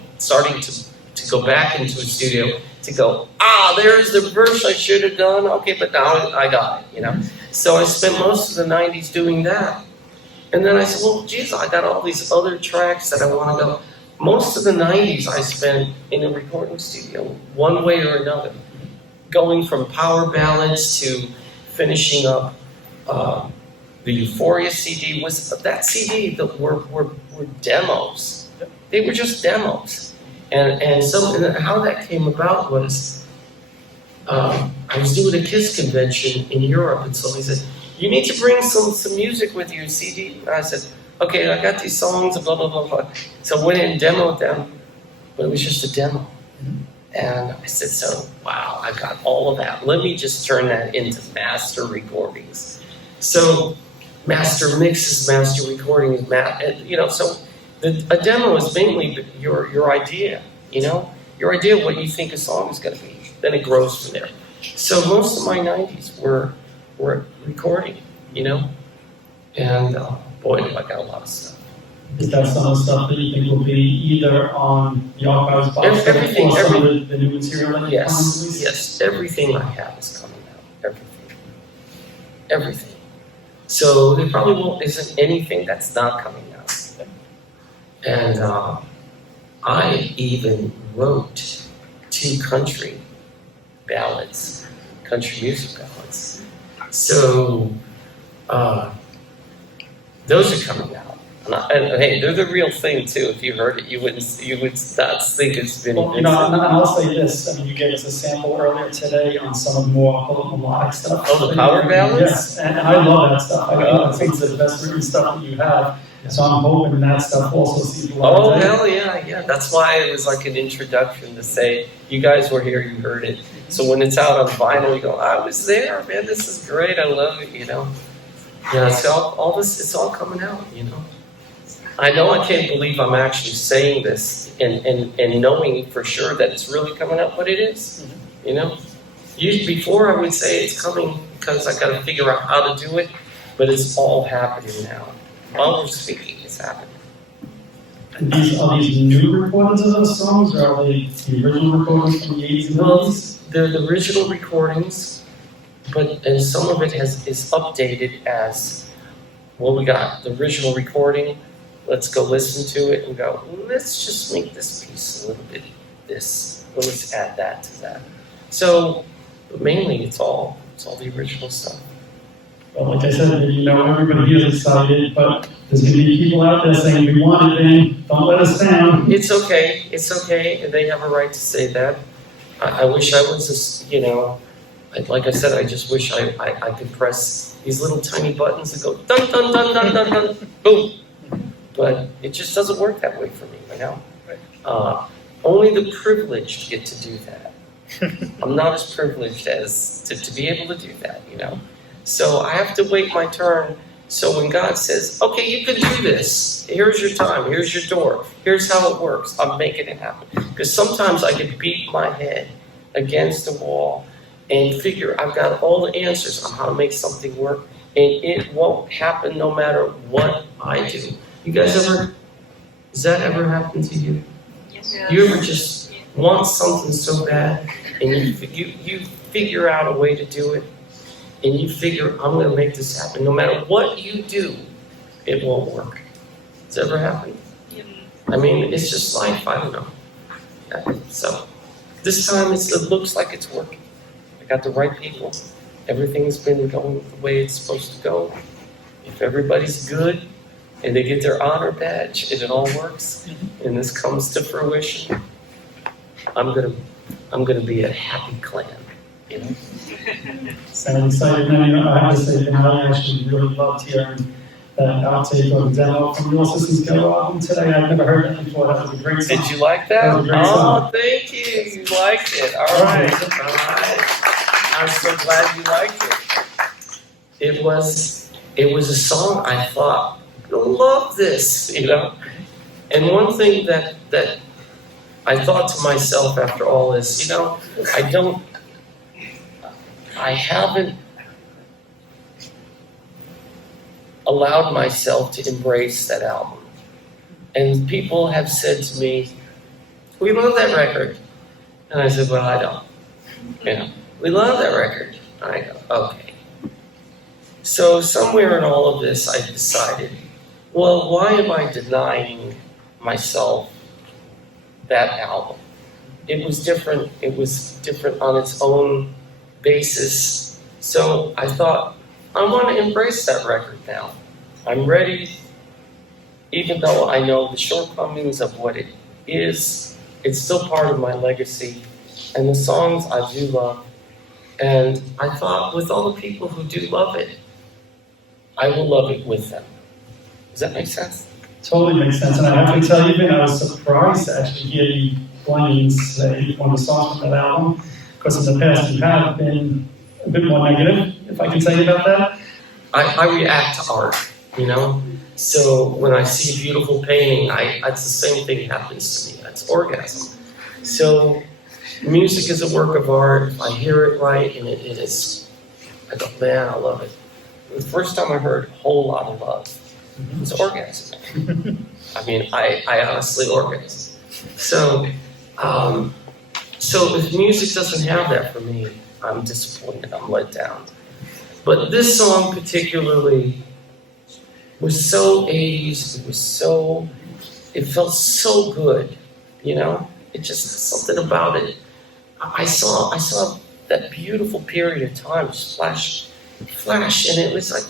go back into a studio to go, there's the verse I should have done. Okay, but now I got it, you know. So I spent most of the 90s doing that. And then I said, well, geez, I got all these other tracks that I want to go. Most of the 90s I spent in a recording studio, one way or another, going from power ballads to finishing up the Euphoria CD. Was that CD that were demos. They were just demos. And how that came about was I was doing a KISS convention in Europe, and so he said, "You need to bring some music with you, CD." And I said, "Okay, I got these songs, blah blah blah blah." So I went in and demoed them, but it was just a demo. And I said, "So wow, I got all of that. Let me just turn that into master recordings." So master mixes, master recordings, So a demo is mainly your idea, your idea of what you think a song is going to be. Then it grows from there. So most of my 90s were recording, and boy, I got a lot of stuff. Is that some of the stuff that you think will be either on the archives box or some of the new material that you're coming to? Yes, everything I have is coming out. Everything. So there probably isn't anything that's not coming out. And I even wrote 2 country ballads, country music ballads. So those are coming out. And hey, they're the real thing too. If you heard it, you would not think it's Vinnie Vincent. And I'll say this. I mean, you gave us a sample earlier today on some of the more melodic stuff. Oh, the power ballads? Yes, and I love that stuff. I think it's the best written stuff that you have. So I'm hoping that stuff also sees a lot of hell yeah. That's why it was like an introduction to say, you guys were here, you heard it. So when it's out on vinyl, you go, I was there, man, this is great, I love it, Yeah, so all this, it's all coming out, I know I can't believe I'm actually saying this and knowing for sure that it's really coming out, but it is, Before I would say it's coming because I got to figure out how to do it, but it's all happening now. While we're speaking, it's happening. And are these new recordings of those songs, or are they the original recordings from the 80s and 90s? They're the original recordings, and some of it is updated as, well, we got the original recording, let's go listen to it and go, let's just make this piece a little bit let's add that to that. So, but mainly it's all the original stuff. Well, like I said, everybody here is excited, but there's going to be people out there saying, we want it, man, don't let us down. It's okay, and they have a right to say that. I wish I was just, like I said, I just wish I could press these little tiny buttons and go, dun, dun, dun, dun, dun, dun, boom. But it just doesn't work that way for me, Only the privileged get to do that. I'm not as privileged as to be able to do that, So I have to wait my turn. So when God says, okay, you can do this. Here's your time. Here's your door. Here's how it works. I'm making it happen. Because sometimes I can beat my head against the wall and figure I've got all the answers on how to make something work. And it won't happen no matter what I do. You guys does that ever happen to you? Yes. You ever just want something so bad and you figure out a way to do it? And you figure, I'm going to make this happen. No matter what you do, it won't work. Does that ever happen? I mean, it's just life. I don't know. So this time it looks like it's working. I got the right people. Everything's been going the way it's supposed to go. If everybody's good and they get their honor badge and it all works, and this comes to fruition, I'm gonna be a happy clan. Sounds excited. And I have to say, I actually really loved hearing that outtake or demo from Your Systems Go album today. I've never heard that before. That was a great song. Did you like that? That was a great song. Thank you. You liked it. All right. I'm so glad you liked it. It was a song I thought, you'll love this, And one thing that I thought to myself after all is, I haven't allowed myself to embrace that album. And people have said to me, we love that record. And I said, well, I don't. We love that record. And I go, okay. So somewhere in all of this, I decided, well, why am I denying myself that album? It was different. It was different on its own basis. So I thought, I want to embrace that record now. I'm ready, even though I know the shortcomings of what it is, It's still part of my legacy. And the songs I do love. And I thought, with all the people who do love it, I will love it with them. Does that make sense? Totally makes sense. And I have to tell you, Ben, I was surprised to actually hear you playing, say, one of the songs from that album, because in the past you have been a bit more negative, if I can tell you about that. I react to art, you know? So when I see a beautiful painting, it's the same thing happens to me. It's orgasm. So music is a work of art. If I hear it right, and it is, I go, man, I love it. The first time I heard Whole Lot of Love, it was orgasm. I mean, I honestly orgasm. So if music doesn't have that for me, I'm disappointed, I'm let down. But this song particularly was so 80s, it felt so good, you know? It just, something about it. I saw that beautiful period of time just flash, and it was like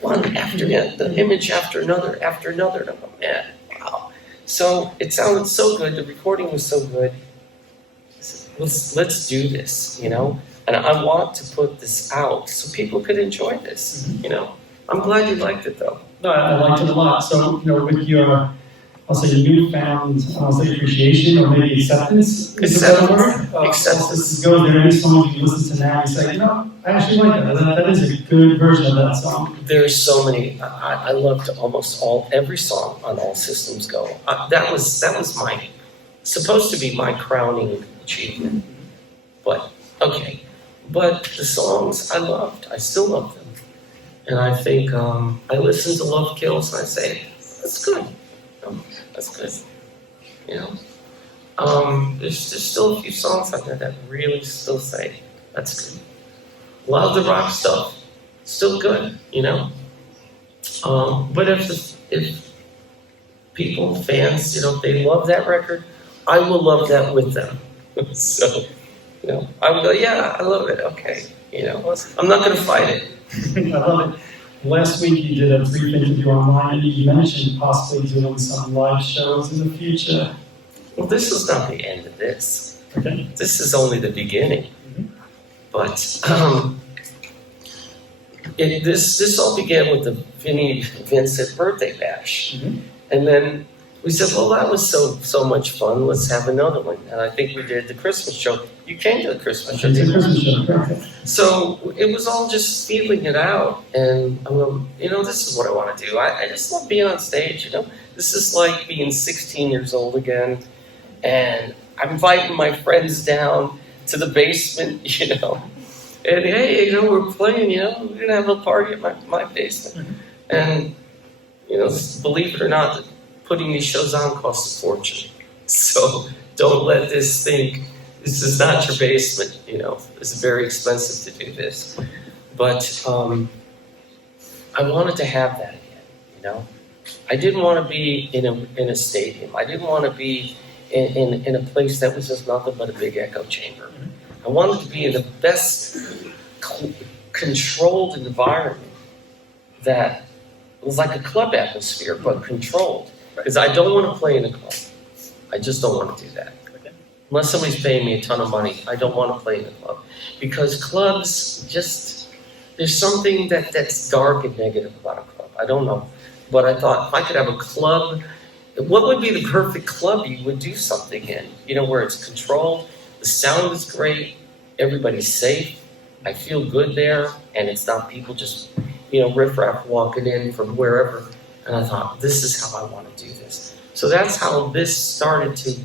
one after the image after another, and I'm like, man, wow. So it sounded so good, the recording was so good. Let's do this, you know? And I want to put this out so people could enjoy this, you know? I'm glad you liked it, though. No, I liked it a lot. So, you know, with your, I'll say, newfound, appreciation or maybe acceptance, is the better word? Acceptance. Go there, any songs you listen to now, you say, you know, I actually like that. That is a good version of that song. There's so many. I loved every song on All Systems Go. That was supposed to be my crowning achievement. But, okay. But the songs I loved, I still love them. And I think I listen to Love Kills and I say, that's good. That's good. You know? There's still a few songs out there that really still say, that's good. A lot of the rock stuff, still good, you know? But if people, fans, you know, if they love that record, I will love that with them. So, you know, I would go, yeah, I love it, okay. You know, I'm not going to fight it. I love it. Last week you did a brief interview online and you mentioned possibly doing some live shows in the future. Well, this is not the end of this. Okay. This is only the beginning. Mm-hmm. But this all began with the Vinnie Vincent birthday bash. Mm-hmm. And then we said, well, that was so much fun. Let's have another one. And I think we did the Christmas show. You came to the Christmas show, didn't you? So it was all just feeling it out. And I'm going, you know, this is what I want to do. I just love being on stage, you know. This is like being 16 years old again. And I'm inviting my friends down to the basement, you know. And hey, you know, we're playing, you know, we're going to have a party at my basement. Mm-hmm. And, you know, believe it or not, putting these shows on costs a fortune. So don't let this think this is not your basement, you know. It's very expensive to do this. But I wanted to have that again, you know. I didn't want to be in a stadium. I didn't want to be in a place that was just nothing but a big echo chamber. I wanted to be in the best controlled environment that was like a club atmosphere, but controlled. Because I don't want to play in a club. I just don't want to do that. Okay. Unless somebody's paying me a ton of money, I don't want to play in a club. Because clubs just, there's something that's dark and negative about a club. I don't know. But I thought if I could have a club, what would be the perfect club you would do something in? You know, where it's controlled, the sound is great, everybody's safe, I feel good there, and it's not people just, you know, riffraff walking in from wherever. And I thought, this is how I want to do this. So that's how this started to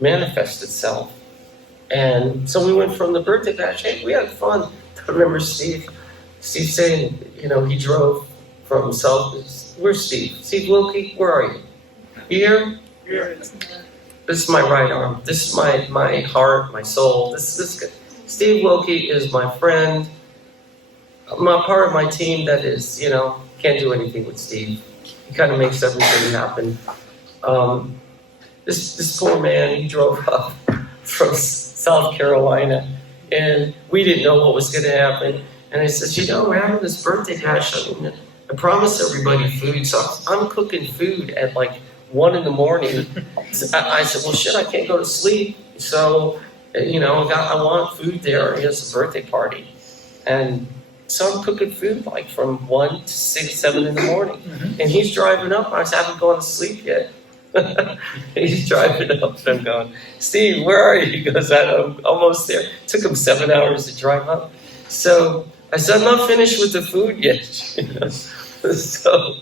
manifest itself. And so we went from the birthday bash, hey, we had fun. I remember Steve saying, you know, he drove from where's Steve? Steve Wilkie, where are you? You here? Here. This is my right arm. This is my heart, my soul. This is good. Steve Wilkie is my friend. I'm part of my team that is, you know, can't do anything with Steve. He kind of makes everything happen. This poor man, he drove up from South Carolina, and we didn't know what was going to happen. And I said, you know, we're having this birthday bash. I promised everybody food, so I'm cooking food at like 1 in the morning. I said, well, shit, I can't go to sleep. So, I want food there. He has a birthday party. And so I'm cooking food like from 1 to 6, 7 in the morning. And he's driving up. I haven't gone to sleep yet. He's driving up and I'm going, Steve, where are you? He goes, I'm almost there. It took him 7 hours to drive up. So I said, I'm not finished with the food yet. So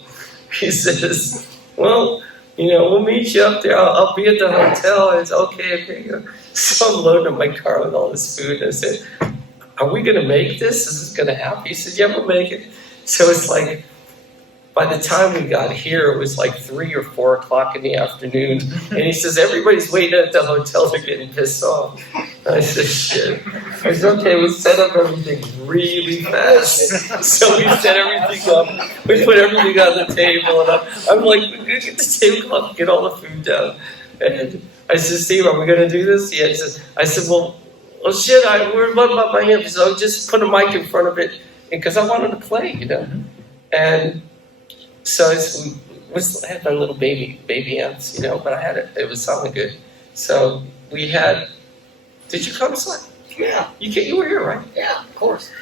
he says, well, we'll meet you up there. I'll be at the hotel. And it's okay. So I'm loading up my car with all this food. And I said, are we going to make this? Is this going to happen? He said, yeah, we'll make it. So it's like, by the time we got here, it was like 3 or 4 o'clock in the afternoon. And he says, everybody's waiting at the hotel. They're getting pissed off. I said, shit. I said, okay, we set up everything really fast. So we set everything up. We put everything on the table. And I'm like, we're going to get the tablecloth, get all the food down. And I said, Steve, are we going to do this? Yeah. I said, well, shit, what about my amp? So just put a mic in front of it. Because I wanted to play, And so I had my little baby amps, but I had it. It was sounding good. So we had. Did you come, son? Yeah. You were here, right? Yeah, of course.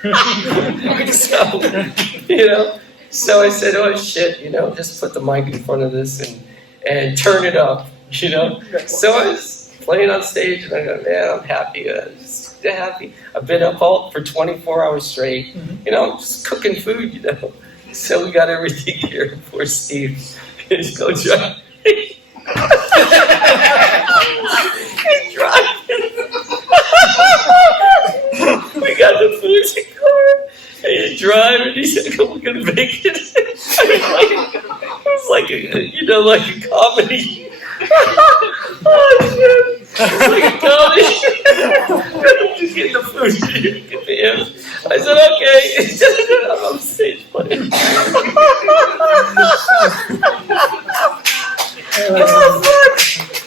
So I said, oh shit, just put the mic in front of this and turn it up, So I was playing on stage and I go, man, I'm happy. Just happy. I've been up all for 24 hours straight, just cooking food, So we got everything here for Steve. He's going to drive. He's driving. We got the food in the car. And he's driving. He said, we're going to make it. It's like a comedy. Oh, shit. It's like a comedy. Just get the food. Get the amps. I said, okay. I'm on stage playing. Oh, fuck.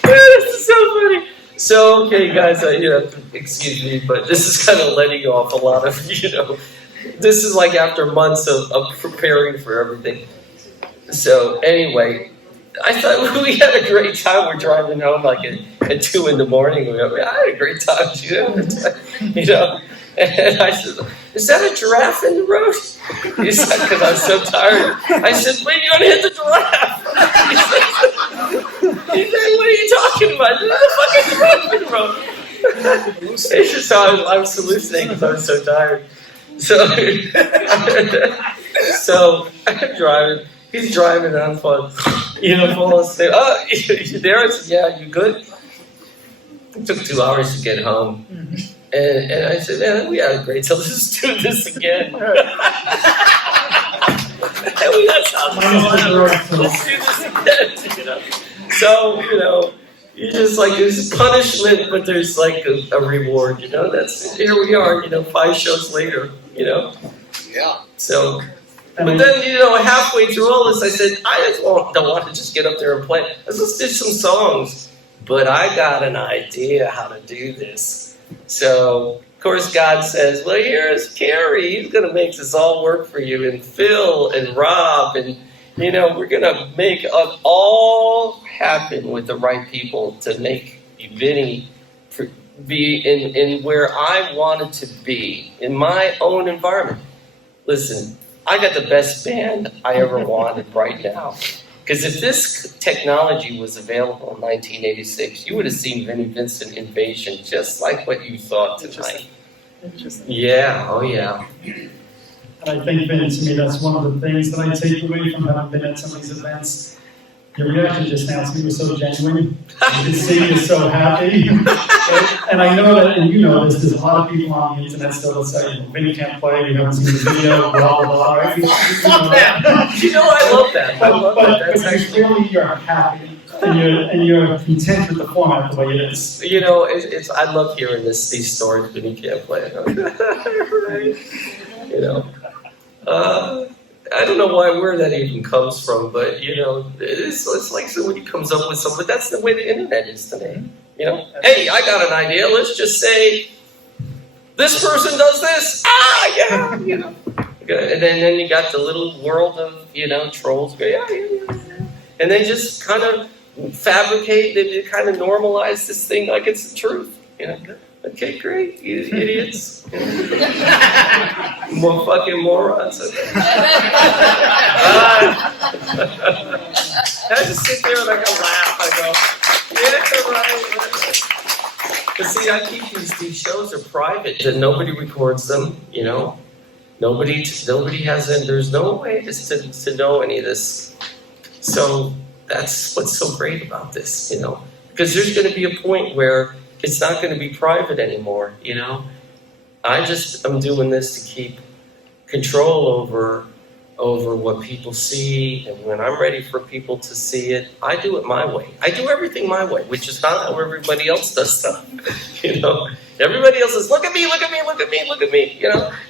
This is so funny. So, okay, guys, excuse me, but this is kind of letting off a lot of, this is like after months of preparing for everything. So, anyway, I thought we had a great time. We're driving home like at 2 in the morning. I had a great time, And I said, is that a giraffe in the road? He said, because I'm so tired. I said, wait, you're going to hit the giraffe. He said, what are you talking about? There's a fucking giraffe in the road. It's just how I was hallucinating because I was so tired. So I'm driving. He's driving and I'm falling asleep. Oh, you there? I said, yeah, you good? It took 2 hours to get home. And I said, man, we had a great time. Let's do this again. And we got something. Let's do this again. So, you just like, there's punishment, but there's like a reward, That's, here we are, 5 shows later, Yeah. So, but then, halfway through all this, I said, I just don't want to just get up there and play. Let's do some songs. But I got an idea how to do this. So, of course, God says, well, here's Carrie. He's going to make this all work for you. And Phil and Rob. And, we're going to make it all happen with the right people to make Vinnie be in where I wanted to be, in my own environment. Listen, I got the best band I ever wanted right now. Because if this technology was available in 1986, you would have seen Vinnie Vincent Invasion just like what you thought tonight. Interesting. Yeah, oh yeah. And I think, Vin, to me, that's one of the things that I take away from having been at some of these events. Your reaction just now to me was so genuine. You could see you're so happy. And I know that, and there's a lot of people on the internet still that say, Vinnie can't play, we haven't seen the video, blah, blah, blah. Right? Stop that! I love that. But clearly you're happy, and you're content with the format the way it is. I love hearing these stories when he can't play. Right? I don't know where that even comes from, but it's like somebody comes up with something. But that's the way the internet is today. Hey, I got an idea. Let's just say this person does this. Yeah. And then you got the little world of trolls. Yeah. And they just kind of fabricate, they kind of normalize this thing like it's the truth. Okay, great, you idiots. More fucking morons. I just sit there and I go laugh. I go, yeah, right. But see, I keep these shows are private, that nobody records them, Nobody has, there's no way just to know any of this. So that's what's so great about this, Because there's going to be a point where it's not going to be private anymore, I'm doing this to keep control over what people see, and when I'm ready for people to see it, I do it my way. I do everything my way, which is not how everybody else does stuff. Everybody else says, look at me, look at me, look at me, look at me.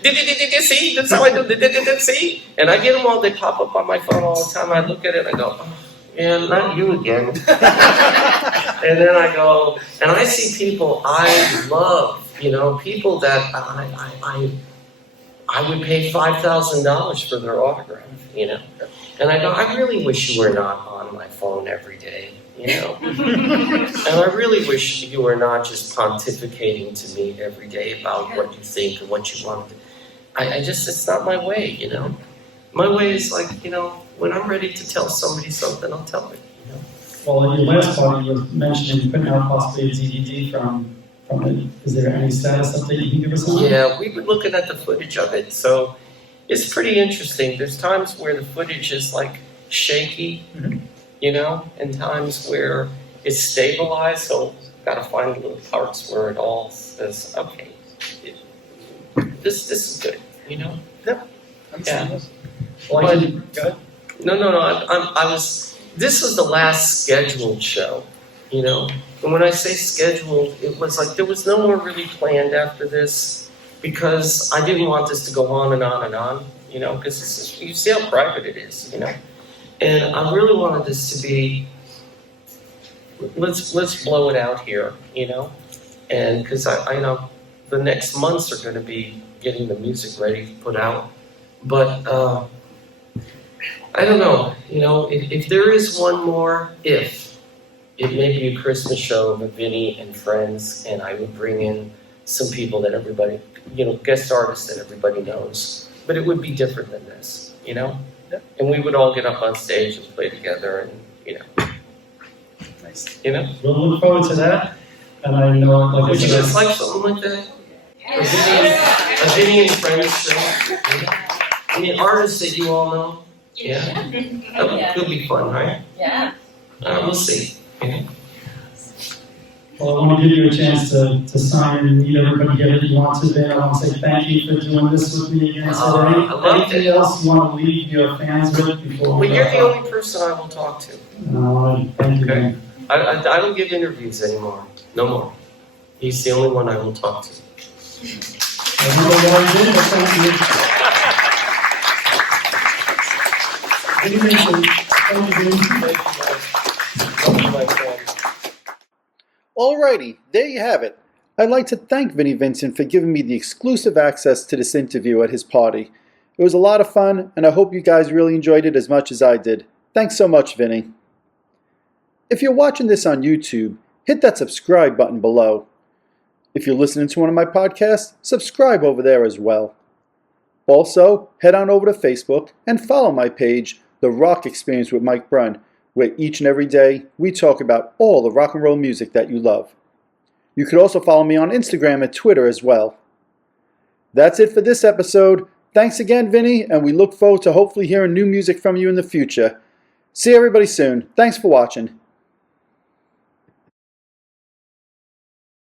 Did you see? That's how I do. Did see? And I get them all. They pop up on my phone all the time. I look at it and I go, oh, yeah, not you again. And then I go, and I see people I love. People that I would pay $5,000 for their autograph, And I go, I really wish you were not on my phone every day, And I really wish you were not just pontificating to me every day about what you think and what you want. It's not my way, My way is like, when I'm ready to tell somebody something, I'll tell it, Well, in your last part, you were mentioning putting out possibly a DVD from it. Is there any status update you can give us on? Yeah, we've been looking at the footage of it, so it's pretty interesting. There's times where the footage is like shaky, and times where it's stabilized, so got to find the little parts where it all says, okay, this is good, Yep. Yeah. Well, No, this was the last scheduled show, And when I say scheduled, it was like there was no more really planned after this, because I didn't want this to go on and on and on, because you see how private it is, And I really wanted this to be, let's blow it out here, And because I know the next months are going to be getting the music ready to put out, but I don't know, if there is one more, it may be a Christmas show with Vinnie and friends, and I would bring in some people that everybody, guest artists that everybody knows. But it would be different than this, And we would all get up on stage and play together, and, Nice. We'll look forward to that. And I know, like Would I you said, guys like something like that? A Vinnie and friends show? I mean, artists that you all know? Yeah. That could be fun, right? Yeah. We'll see. well, I want to give you a chance to sign and meet everybody here that you want to there. I want to say thank you for doing this with me again today. I loved Anything it. else you want to leave your fans with before Well, we you're wrap the up? only person I will talk to. And I want to thank you. Okay. again. I don't give interviews anymore. No more. He's the only one I will talk to. I don't know what I did, but thank you. Vinnie Vincent, thank you, Vinnie. Thank you, my friend. Alrighty, there you have it. I'd like to thank Vinnie Vincent for giving me the exclusive access to this interview at his party. It was a lot of fun, and I hope you guys really enjoyed it as much as I did. Thanks so much, Vinnie. If you're watching this on YouTube, hit that subscribe button below. If you're listening to one of my podcasts, subscribe over there as well. Also, head on over to Facebook and follow my page, The Rock Experience with Mike Brunn, where each and every day we talk about all the rock and roll music that you love. You could also follow me on Instagram and Twitter as well. That's it for this episode. Thanks again, Vinnie, and we look forward to hopefully hearing new music from you in the future. See everybody soon. Thanks for watching.